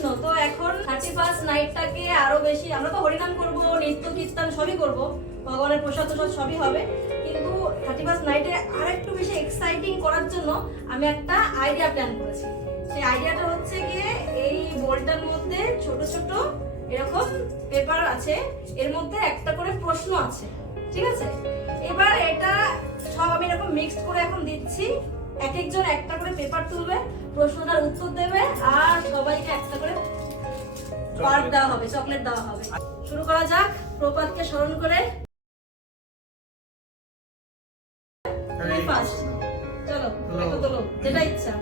কৃষ্ণ। তো এখন 31st নাইটটাকে আরো বেশি, আমরা তো হরিনাম করব, নৃত্য কীর্তন সবই করব, ভগবানের প্রসাদ প্রসাদ সবই হবে, কিন্তু 31st নাইটে আর একটু বেশি এক্সাইটিং করার জন্য আমি একটা আইডিয়া প্ল্যান করেছি। সেই আইডিয়াটা হচ্ছে গিয়ে এই বোলটার মধ্যে ছোট ছোট এরকম পেপার আছে, এর মধ্যে একটা করে প্রশ্ন আছে, ঠিক আছে? এবার এটা সব আমি এরকম মিক্সড করে এখন দিচ্ছি, এক একজন একটা করে পেপার তুলবে, প্রশ্নটার উত্তর দেবে, আর সবাইকে একটা করে পার্ক দেওয়া হবে, চকলেট দেওয়া হবে। শুরু করা যাক প্রপাতকে স্মরণ করে। ফার্স্ট চলো, একটু তোলো, যেটা ইচ্ছা।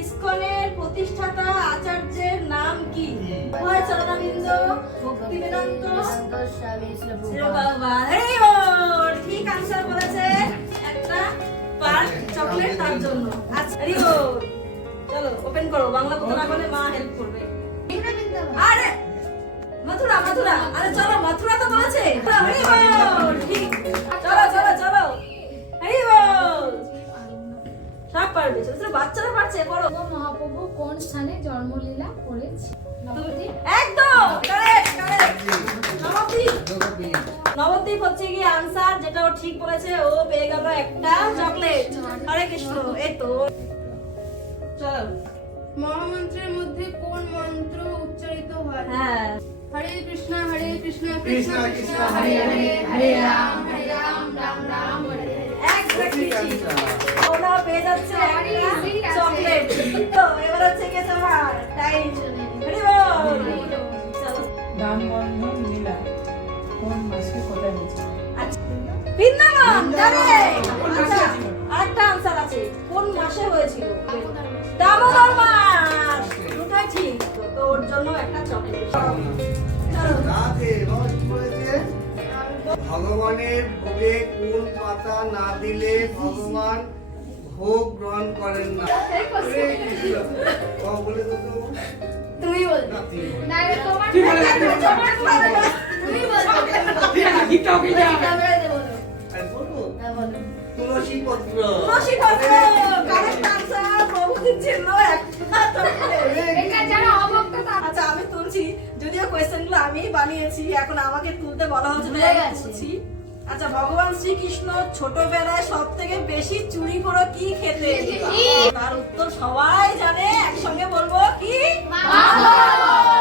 ইসকনের প্রতিষ্ঠাতা আচার্যের নাম কি? উভয় চরণাবিন্দ, ভক্তি বেদান্ত, ঠিক আনসার বলেছে, একটা পার্ক চকলেট তার জন্য। আচ্ছা চলো ওপেন করো, বাংলা কথা না বলে মা হেল্প করবে। আরে মথুরা, মথুরা, আরে চলো, মথুরা তো বলেছে। ঠিক, চলো চলো চলো, সব পারবে, বাচ্চারা পারছে। পড়ো। মহাপ্রভু কোন স্থানে জন্মলীলা করেছে? একদম কারেক্ট কারেক্ট, নবদ্বীপ। নবদ্বীপ হচ্ছে কি আনসার, যেটা ও ঠিক বলেছে, ও পেয়ে গেল একটা চকলেট। হরে কৃষ্ণ। এই তো চলো, মহামন্ত্রের মধ্যে কোন মন্ত্র উচ্চারিত হয়? হ্যাঁ, হরে কৃষ্ণ কৃষ্ণ কৃষ্ণ কৃষ্ণ হরে হরে, হরে রাম রাম রাম হরে হরে। এক্স্যাক্টলি ঠিক। ওরা পেয়ে যাচ্ছে একটা চকলেট। তো এবার হচ্ছে কি তোমার টাইম। হরি বল। চলো, রামবন্ধন লীলা কোন মাসে কোথায় হয়েছে? বৃন্দাবন। আচ্ছা, আরেকটা আনসার আছে, কোন মাসে হয়েছিল? দামোদর মাস। দুটাই ঠিক। তো ওর জন্য একটা চকলেট। রাধে বাবা কি বলেছে? ভগবানের ভোগে কুল পাতা না দিলে ভগবান ভোগ গ্রহণ করেন না। বাবা বলে তো তো। তুমি বল। না, তুমি বলো। না রে, তোমার কি বলে? তুমি বলো। ঠিক আছে, কি তো কি যা। ক্যামেরাতে বলো। আর বলবো? হ্যাঁ বলো। তুলসী পত্র। তুলসী পত্র। Correct answer. প্রভু দিচ্ছিল একটা চকলেট। এটা যারা অভক্ত তারা আচ্ছা আমি তুলছি, যদিও কোয়েশ্চেনগুলো আমি বানিয়েছি, এখন আমাকে তুলতে বলা হচ্ছে, ভুলে তাই আমি গেছে। তুলছি। আচ্ছা, ভগবান শ্রীকৃষ্ণ ছোটবেলায় সব থেকে বেশি চুরি করে কি খেতে? কি? তার উত্তর সবাই জানে, একসঙ্গে বলবো কি? মাখন।